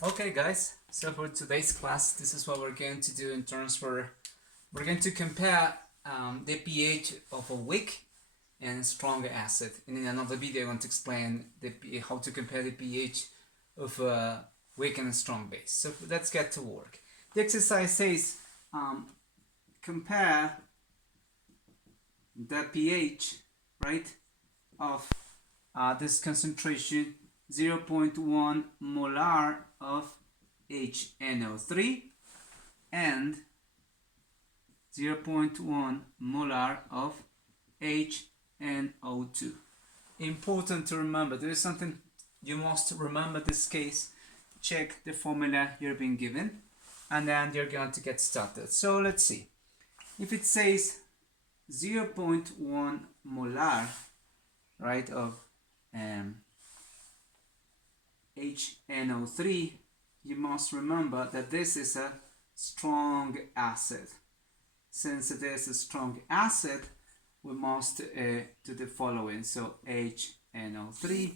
Okay guys, so for today's class, this is what we're going to do in terms for, we're going to compare the pH of a weak and strong acid. And in another video, I want to explain how to compare the pH of a weak and a strong base. So let's get to work. The exercise says compare the pH, right, of this concentration 0.1 molar of HNO3 and 0.1 molar of HNO2. Important to remember, there is something you must remember this case. Check the formula you're being given and then you're going to get started. So let's see. If it says 0.1 molar, right, of HNO3, you must remember that this is a strong acid. Since it is a strong acid, we must do the following. So HNO3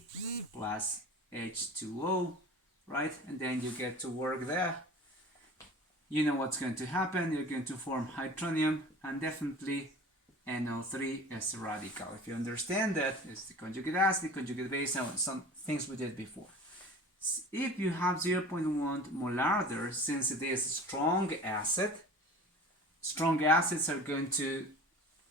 plus H2O, right? And then you get to work there. You know what's going to happen. You're going to form hydronium and definitely NO3 as a radical. If you understand that, it's the conjugate acid, the conjugate base, and some things we did before. If you have 0.1 molar there, since it is a strong acid, strong acids are going to,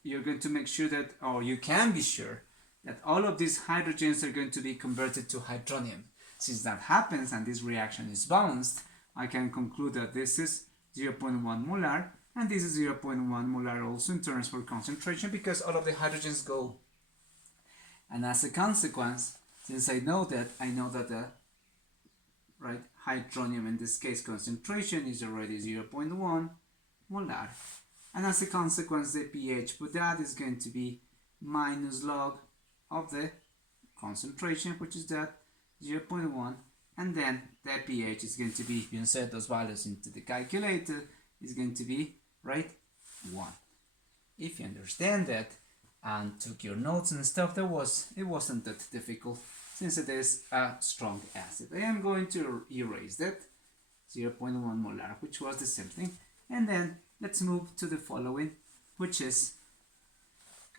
you're going to make sure that, or you can be sure, that all of these hydrogens are going to be converted to hydronium. Since that happens and this reaction is balanced, I can conclude that this is 0.1 molar and this is 0.1 molar also in terms for concentration because all of the hydrogens go. And as a consequence, since I know that the right hydronium in this case concentration is already 0.1 molar, and as a consequence the pH for that is going to be minus log of the concentration, which is that 0.1, and then the pH is going to be, if you insert those values into the calculator, is going to be right 1. If you understand that and took your notes and stuff, it wasn't that difficult since it is a strong acid. I am going to erase that 0.1 molar, which was the same thing, and then let's move to the following, which is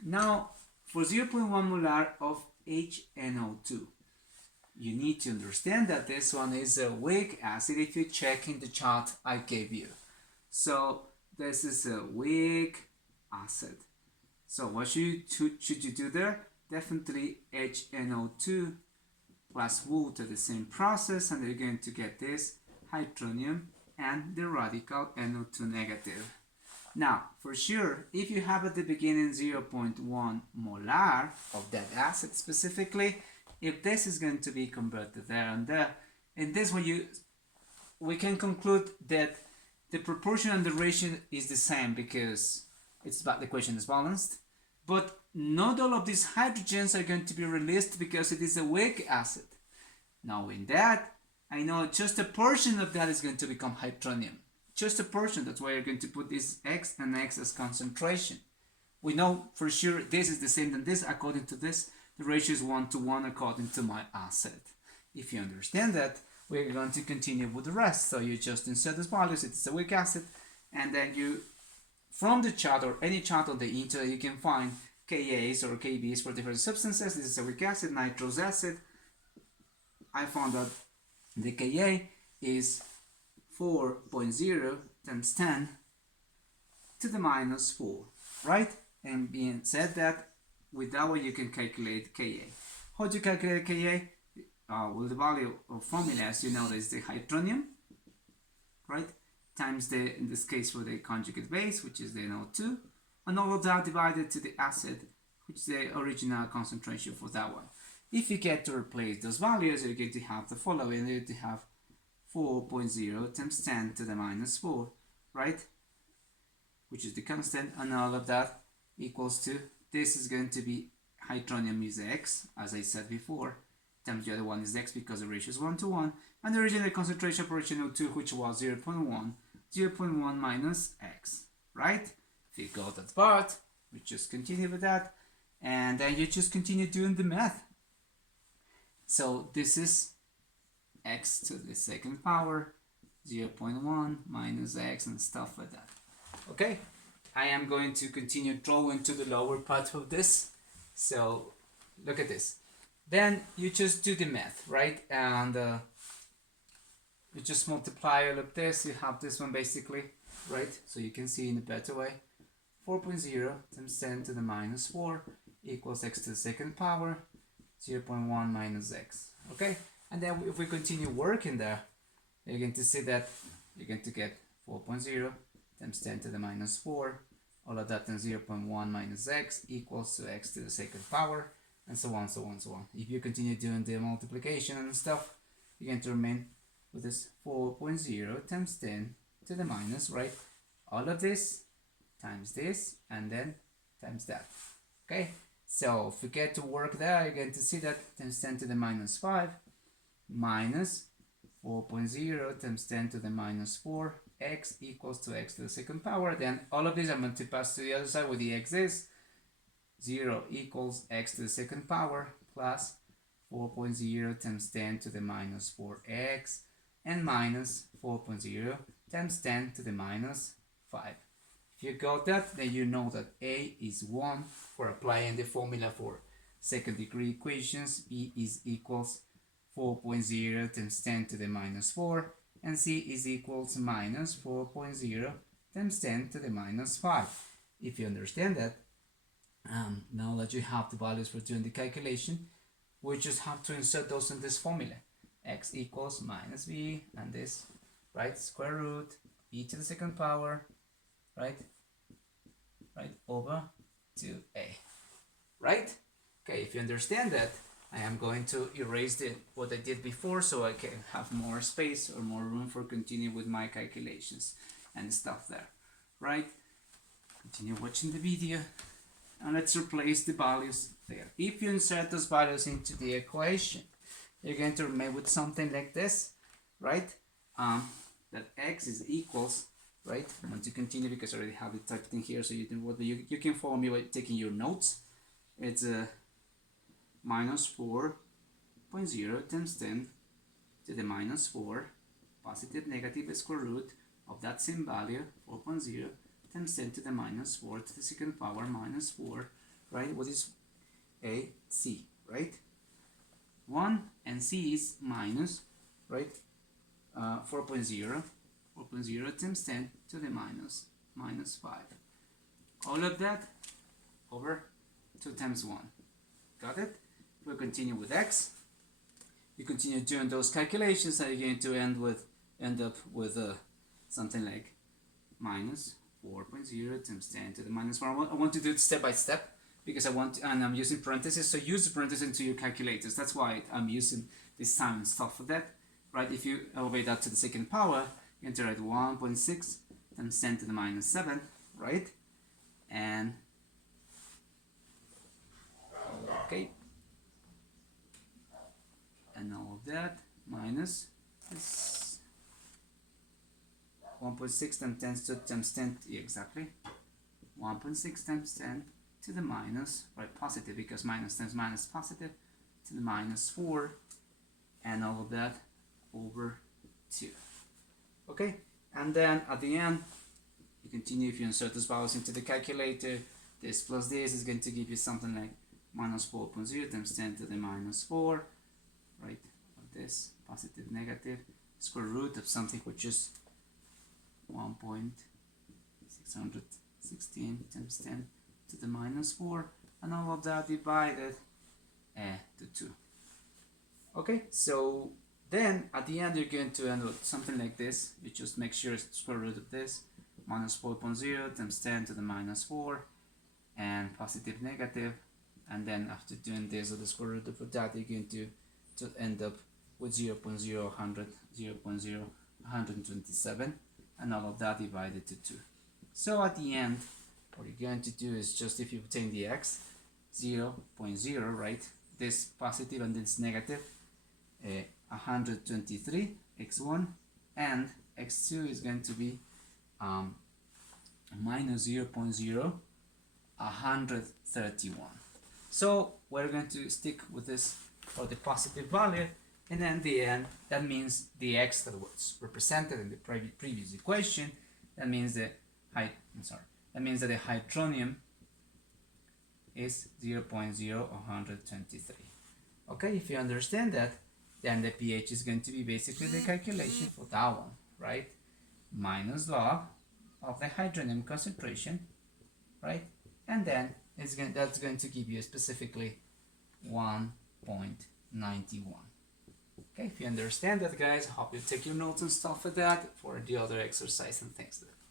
now for 0.1 molar of HNO2. You need to understand that this one is a weak acid if you check in the chart I gave you. So this is a weak acid. So what should you do there? Definitely HNO2 plus water, the same process, and you're going to get this hydronium and the radical NO2 negative. Now, for sure, if you have at the beginning 0.1 molar of that acid specifically, if this is going to be converted there and there, in this way we can conclude that the proportion and the ratio is the same because the equation is balanced, but not all of these hydrogens are going to be released because it is a weak acid. Knowing that, I know just a portion of that is going to become hydronium. Just a portion, that's why you're going to put this X and X as concentration. We know for sure this is the same than this. According to this, the ratio is 1 to 1 according to my acid. If you understand that, we're going to continue with the rest. So you just insert these values, it's a weak acid, and then you, from the chart or any chart on the internet, you can find Kas or Kbs for different substances. This is a weak acid, nitrous acid. I found that the Ka is 4.0 times 10 to the minus 4, right? And being said that, with that way you can calculate Ka. How do you calculate Ka? Well, the value of formula, as you know, is the hydronium, right, times the, in this case for the conjugate base, which is the NO2, and all of that divided to the acid, which is the original concentration for that one. If you get to replace those values, you're going to have the following. You're going to have 4.0 times 10 to the minus 4, right, which is the constant, and all of that equals to, this is going to be hydronium is X, as I said before, times the other one is X because the ratio is 1 to 1, and the original concentration for HNO2, which was 0.1 minus X, right? If you got that part, we just continue with that, and then you just continue doing the math. So this is x to the second power, 0.1 minus x, and stuff like that. Okay, I am going to continue drawing to the lower part of this. So look at this. Then you just do the math, right? And you just multiply all of this. You have this one basically, right? So you can see in a better way. 4.0 times 10 to the minus 4 equals x to the second power, 0.1 minus x. Okay, and then if we continue working there, you're going to see that you're going to get 4.0 times 10 to the minus 4, all of that times 0.1 minus x equals to x to the second power, and so on, so on, so on. If you continue doing the multiplication and stuff, you're going to remain with this 4.0 times 10 to the minus, right? All of this times this, and then times that. Okay, so if we get to work there, you're going to see that times 10 to the minus 5 minus 4.0 times 10 to the minus 4, x equals to x to the second power. Then all of these I'm going to pass to the other side where the x is. 0 equals x to the second power plus 4.0 times 10 to the minus 4x and minus 4.0 times 10 to the minus 5. If you got that, then you know that A is 1 for applying the formula for second degree equations. B is equals 4.0 times 10 to the minus 4, and C is equals minus 4.0 times 10 to the minus 5. If you understand that, now that you have the values for doing the calculation, we just have to insert those in this formula. X equals minus b, and this, right, square root b to the second power, right, over 2a, right? Okay, if you understand that, I am going to erase what I did before so I can have more space or more room for continuing with my calculations and stuff there, right? Continue watching the video, and let's replace the values there. If you insert those values into the equation, you're going to remain with something like this, right? That x is equals, right? I'm going to continue because I already have it typed in here, so you can follow me by taking your notes. It's minus 4.0 times 10 to the minus 4, positive negative square root of that same value, 4.0 times 10 to the minus 4 to the second power minus 4, right? What is a c, right? 1 and c is minus, right? 4.0 times 10 to the minus 5. All of that over 2 times 1. Got it? We'll continue with x. You continue doing those calculations, and you're going to end up with something like minus 4.0 times 10 to the minus 4. I want to do it step by step because and I'm using parentheses, so use the parentheses into your calculators. That's why I'm using this time and stuff for that, right? If you elevate that to the second power, you enter at 1.6 times 10 to the minus 7, right? And okay, and all of that minus this 1.6 times 10 exactly 1.6 times 10 to the minus, right, positive, because minus times minus positive, to the minus 4, and all of that over 2. Okay, and then at the end you continue. If you insert those values into the calculator, this plus this is going to give you something like minus 4.0 times 10 to the minus 4, right, of this positive negative square root of something which is 1.616 times 10 to the minus 4, and all of that divided to 2. Okay, so then at the end you're going to end with something like this. You just make sure it's the square root of this, minus 4.0 times 10 to the minus 4, and positive negative, and then after doing this with the square root of that, you're going to end up with 0.127, and all of that divided to 2. So at the end, what you're going to do is just, if you obtain the x, 0.0, right, this positive and this negative, 123 x1, and x2 is going to be minus 0.131. So we're going to stick with this for the positive value, and then the n, that means the x that was represented in the previous equation. That means that the hydronium is 0.0123. Okay, if you understand that, then the pH is going to be basically the calculation for that one, right? Minus log of the hydronium concentration, right? And then that's going to give you specifically 1.91. Okay, if you understand that, guys, I hope you take your notes and stuff like that for the other exercise and things like that.